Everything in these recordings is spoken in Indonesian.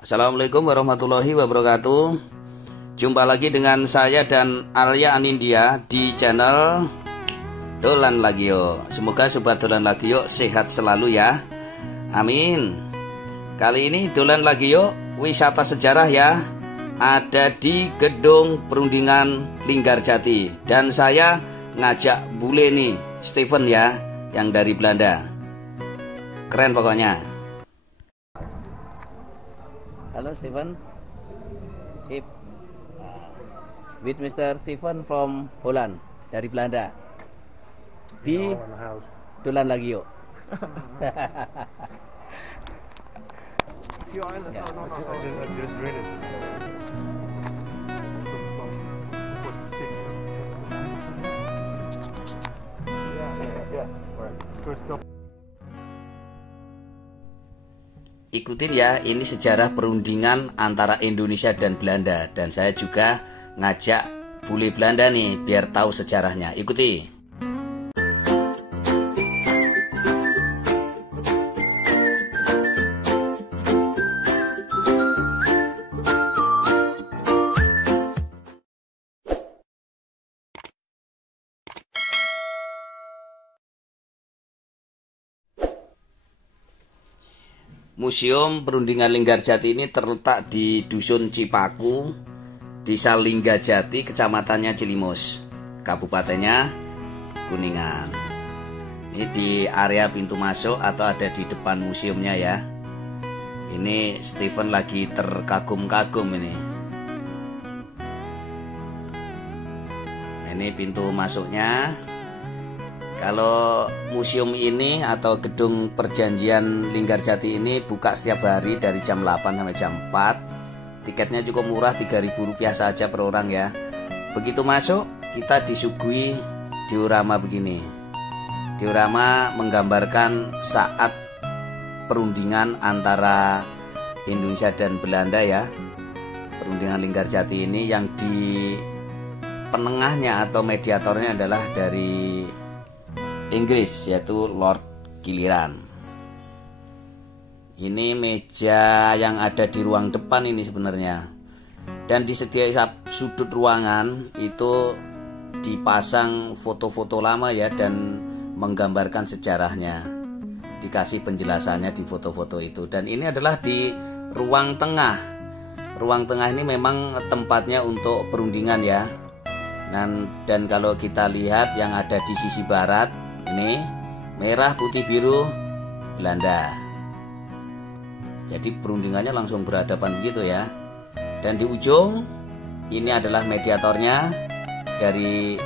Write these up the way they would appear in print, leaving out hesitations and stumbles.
Assalamualaikum warahmatullahi wabarakatuh. Jumpa lagi dengan saya dan Arya Anindya di channel Dolan Lagi Yuk. Semoga sobat Dolan Lagi Yuk sehat selalu ya. Amin. Kali ini Dolan Lagi Yuk wisata sejarah ya. Ada di Gedung Perundingan Linggarjati. Dan saya ngajak bule nih, Steven ya, yang dari Belanda. Keren pokoknya. Halo Steven. Sip. With Mr. Steven from Holland, dari Belanda. Di Dolan Lagi Yuk. Ikutin ya, ini sejarah perundingan antara Indonesia dan Belanda. Dan saya juga ngajak bule Belanda nih, biar tahu sejarahnya. Ikuti. Museum Perundingan Linggarjati ini terletak di Dusun Cipaku, Desa Linggajati, Kecamatannya Cilimus, Kabupatennya Kuningan. Ini di area pintu masuk atau ada di depan museumnya ya. Ini Steven lagi terkagum-kagum ini. Ini pintu masuknya. Kalau museum ini atau gedung perjanjian Linggarjati ini buka setiap hari dari jam 8 sampai jam 4. Tiketnya cukup murah, Rp3.000 saja per orang ya. Begitu masuk kita disuguhi diorama begini. Diorama menggambarkan saat perundingan antara Indonesia dan Belanda ya. Perundingan Linggarjati ini yang di penengahnya atau mediatornya adalah dari Inggris, yaitu Lord Giliran. Ini meja yang ada di ruang depan ini sebenarnya. Dan di setiap sudut ruangan itu dipasang foto-foto lama ya, dan menggambarkan sejarahnya. Dikasih penjelasannya di foto-foto itu. Dan ini adalah di ruang tengah. Ruang tengah ini memang tempatnya untuk perundingan ya. Dan kalau kita lihat yang ada di sisi barat, ini merah putih biru Belanda. Jadi perundingannya langsung berhadapan begitu ya. Dan di ujung ini adalah mediatornya dari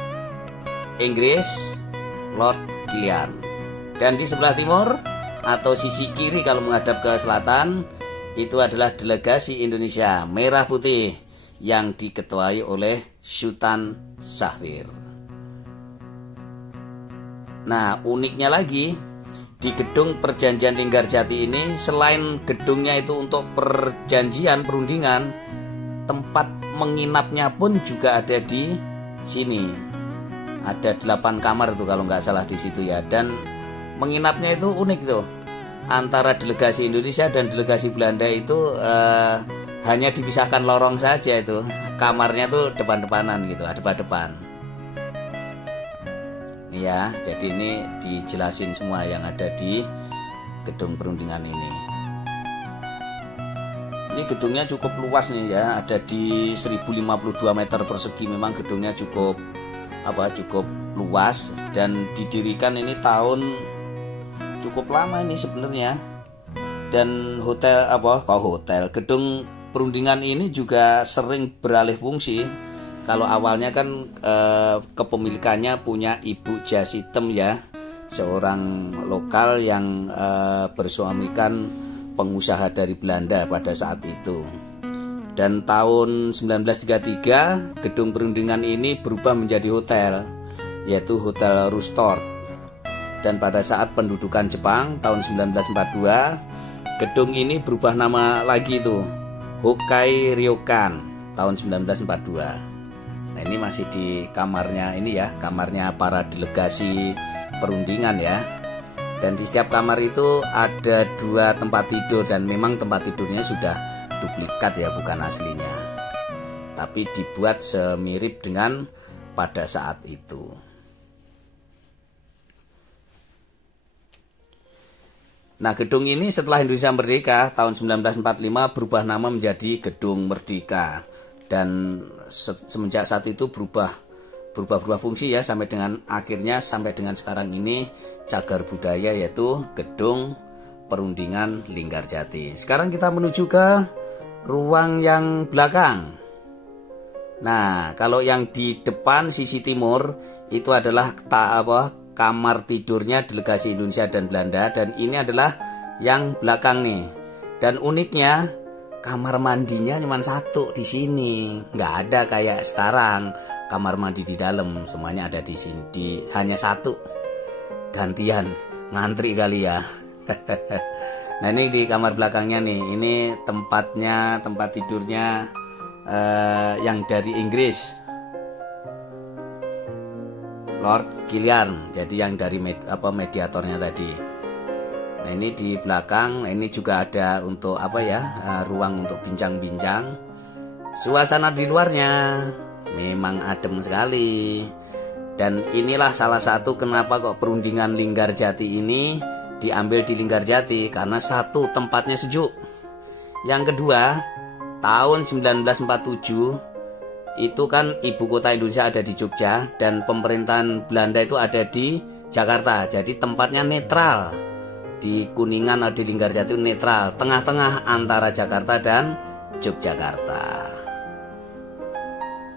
Inggris, Lord Giliran. Dan di sebelah timur atau sisi kiri kalau menghadap ke selatan itu adalah delegasi Indonesia merah putih yang diketuai oleh Sultan Syahrir. Nah, uniknya lagi di gedung perjanjian Linggarjati ini, selain gedungnya itu untuk perjanjian perundingan, tempat menginapnya pun juga ada di sini. Ada 8 kamar itu kalau nggak salah di situ ya. Dan menginapnya itu unik tuh. Antara delegasi Indonesia dan delegasi Belanda itu hanya dipisahkan lorong saja itu. Kamarnya tuh depan-depanan gitu, depan-depan. Ya, jadi ini dijelasin semua yang ada di gedung perundingan ini. Ini gedungnya cukup luas nih ya, ada di 1052 meter persegi. Memang gedungnya cukup luas dan didirikan ini tahun cukup lama ini sebenarnya. Dan gedung perundingan ini juga sering beralih fungsi. Kalau awalnya kan kepemilikannya punya Ibu Jasitem ya, seorang lokal yang bersuamikan pengusaha dari Belanda pada saat itu. Dan tahun 1933 gedung perundingan ini berubah menjadi hotel, yaitu Hotel Rustor. Dan pada saat pendudukan Jepang tahun 1942, gedung ini berubah nama lagi tuh, Hokai Ryokan tahun 1942. Nah, ini masih di kamarnya ini ya, kamarnya para delegasi perundingan ya. Dan di setiap kamar itu ada 2 tempat tidur, dan memang tempat tidurnya sudah duplikat ya, bukan aslinya, tapi dibuat semirip dengan pada saat itu. Nah, gedung ini setelah Indonesia merdeka tahun 1945 berubah nama menjadi Gedung Merdeka, dan semenjak saat itu berubah fungsi ya, sampai dengan akhirnya sampai dengan sekarang ini cagar budaya, yaitu Gedung Perundingan Linggarjati. Sekarang kita menuju ke ruang yang belakang. Nah, kalau yang di depan sisi timur itu adalah kamar tidurnya delegasi Indonesia dan Belanda, dan ini adalah yang belakang nih. Dan uniknya kamar mandinya cuma satu di sini, nggak ada kayak sekarang kamar mandi di dalam, semuanya ada di sini, hanya satu, gantian ngantri kali ya. Nah, ini di kamar belakangnya nih, ini tempat tidurnya yang dari Inggris, Lord Kilian, jadi yang dari mediatornya tadi. Nah, ini di belakang, ini juga ada untuk ruang untuk bincang-bincang. Suasana di luarnya memang adem sekali. Dan inilah salah satu kenapa kok perundingan Linggarjati ini diambil di Linggarjati, karena satu, tempatnya sejuk. Yang kedua, tahun 1947 itu kan ibu kota Indonesia ada di Jogja dan pemerintahan Belanda itu ada di Jakarta. Jadi tempatnya netral. Di Kuningan atau di Linggarjati netral, tengah-tengah antara Jakarta dan Yogyakarta.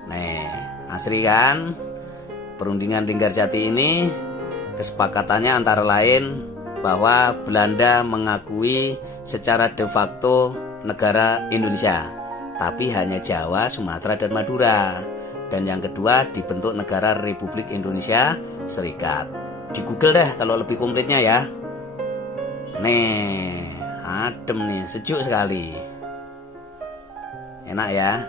Nah, asri kan? Perundingan Linggarjati ini kesepakatannya antara lain bahwa Belanda mengakui secara de facto negara Indonesia, tapi hanya Jawa, Sumatera, dan Madura. Dan yang kedua, dibentuk negara Republik Indonesia Serikat. Di Google deh kalau lebih komplitnya ya. Nih, adem nih, sejuk sekali. Enak ya.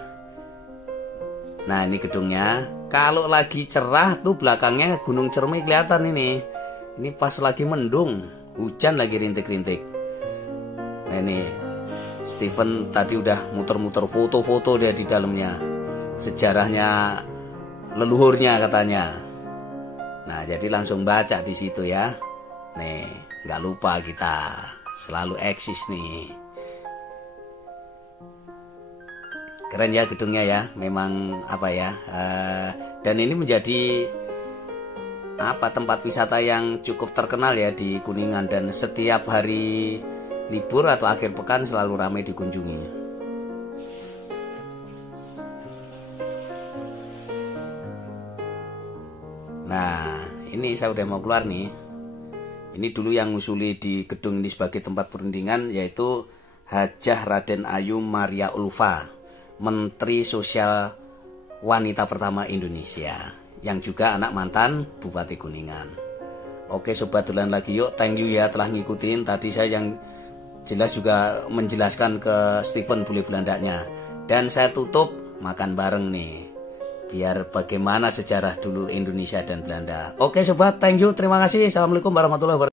Nah, ini gedungnya. Kalau lagi cerah tuh belakangnya Gunung Cermai kelihatan ini. Ini pas lagi mendung, hujan lagi rintik-rintik. Nah, ini Stephen tadi udah muter-muter foto-foto dia di dalamnya. Sejarahnya leluhurnya katanya. Nah, jadi langsung baca di situ ya. Nih, nggak lupa kita selalu eksis nih. Keren ya gedungnya ya, memang dan ini menjadi tempat wisata yang cukup terkenal ya di Kuningan, dan setiap hari libur atau akhir pekan selalu ramai dikunjungi. Nah, ini saya udah mau keluar nih. Ini dulu yang ngusuli di gedung ini sebagai tempat perundingan, yaitu Hajah Raden Ayu Maria Ulfa, Menteri Sosial wanita pertama Indonesia, yang juga anak mantan Bupati Kuningan. Oke sobat dolan lagi yuk, thank you ya telah ngikutin. Tadi saya yang jelas juga menjelaskan ke Stephen bule Belandanya. Dan saya tutup makan bareng nih, biar bagaimana sejarah dulu Indonesia dan Belanda. Oke sobat, thank you, terima kasih. Assalamualaikum warahmatullahi wabarakatuh.